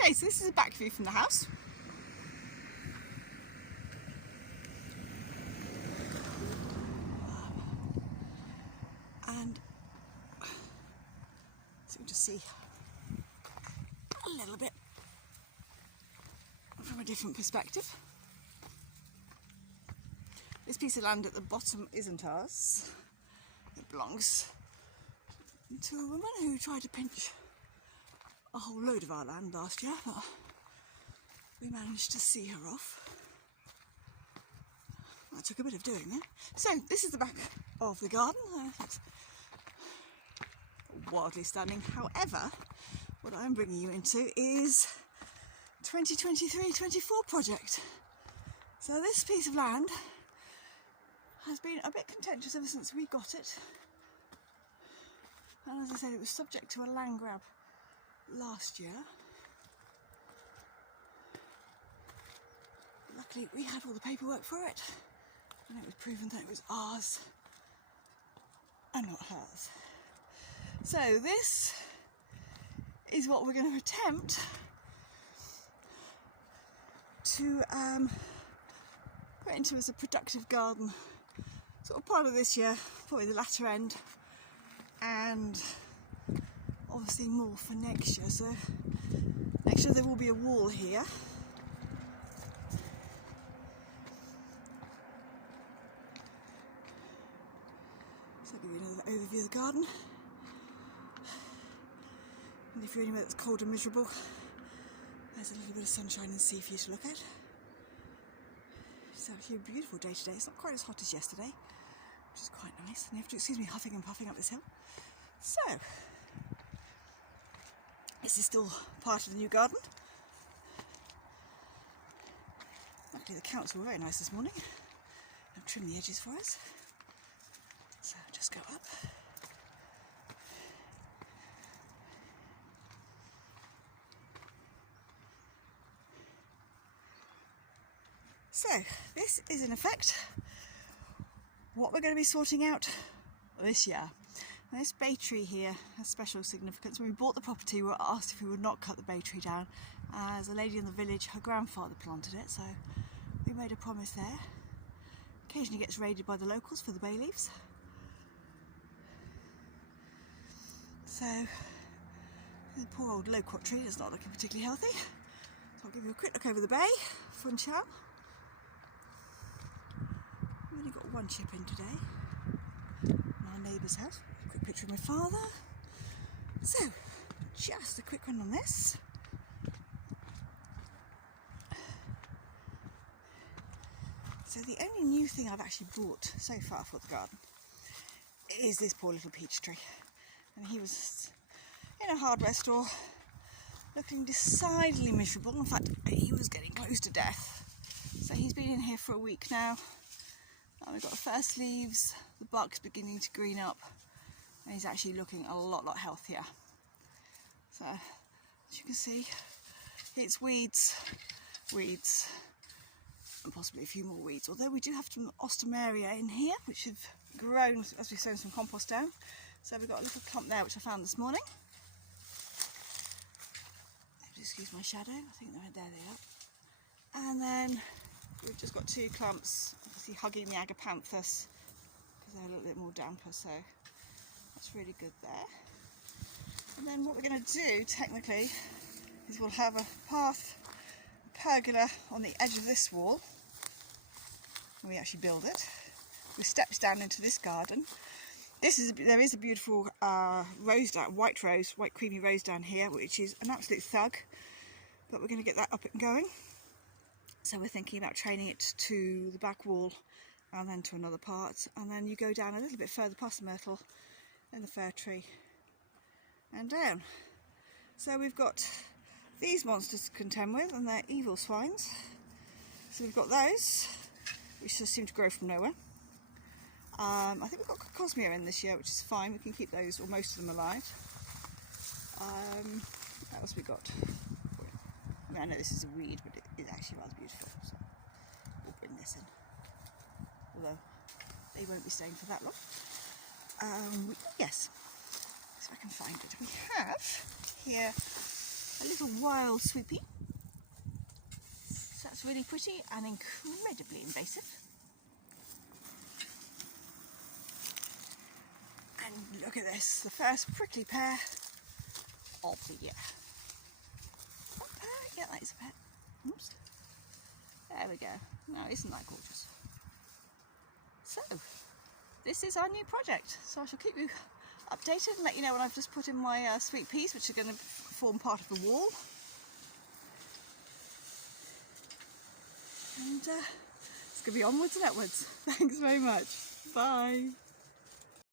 Okay, so this is a back view from the house. And so you just see a little bit from a different perspective. This piece of land at the bottom isn't ours. It belongs to a woman who tried to pinch a whole load of our land last year, but we managed to see her off. That took a bit of doing there. So this is the back of the garden. That's wildly stunning. However, what I'm bringing you into is 2023-24 project. So this piece of land has been a bit contentious ever since we got it. And as I said, it was subject to a land grab last year. Luckily we had all the paperwork for it, and it was proven that it was ours and not hers. So this is what we're going to attempt to put into as a productive garden, sort of part of this year, probably the latter end, and obviously more for next year. So next year there will be a wall here. So I'll give you another overview of the garden. And if you're anywhere that's cold and miserable, there's a little bit of sunshine and sea for you to look at. It's actually a beautiful day today. It's not quite as hot as yesterday, which is quite nice. And you have to excuse me huffing and puffing up this hill. So, this is still part of the new garden. Luckily the council were very nice this morning and trimmed the edges for us. So just go up. So this is in effect what we're going to be sorting out this year. Now, this bay tree here has special significance. When we bought the property, we were asked if we would not cut the bay tree down, as a lady in the village, her grandfather planted it, so we made a promise there. Occasionally gets raided by the locals for the bay leaves. So the poor old loquat tree is not looking particularly healthy. So I'll give you a quick look over the bay, Funchal. We've only got one chip in today. Our neighbour's house. A quick picture of my father. So, just a quick one on this. So the only new thing I've actually bought so far for the garden is this poor little peach tree. And he was in a hardware store looking decidedly miserable. In fact, he was getting close to death. So he's been in here for a week now. And we've got the first leaves, the bark's beginning to green up, and he's actually looking a lot healthier. So, as you can see, it's weeds, and possibly a few more weeds. Although we do have some ostomeria in here, which have grown as we've sown some compost down. So we've got a little clump there, which I found this morning. Excuse my shadow, I think there they are. And then we've just got two clumps, obviously hugging the agapanthus, because they're a little bit more damper, so that's really good there. And then what we're going to do, technically, is we'll have a path, a pergola on the edge of this wall, when we actually build it, with steps down into this garden. There is a beautiful rose down, white creamy rose down here, which is an absolute thug, but we're going to get that up and going. So we're thinking about training it to the back wall and then to another part, and then you go down a little bit further past the myrtle and the fir tree and down. So we've got these monsters to contend with, and they're evil swines. So we've got those, which just seem to grow from nowhere. I think we've got Cosmea in this year, which is fine. We can keep those, or most of them, alive. What else we got? I mean, I know this is a weed, but it is actually rather beautiful. So we'll bring this in. Although they won't be staying for that long. Yes. So I can find it. We have here a little wild sweet pea. So that's really pretty and incredibly invasive. And look at this, the first prickly pear of the year. That pear? Yeah, that is a pear. Oops. There we go. Now, isn't that gorgeous? So, this is our new project. So I shall keep you updated and let you know when I've just put in my sweet peas, which are going to form part of the wall. And it's going to be onwards and upwards. Thanks very much. Bye.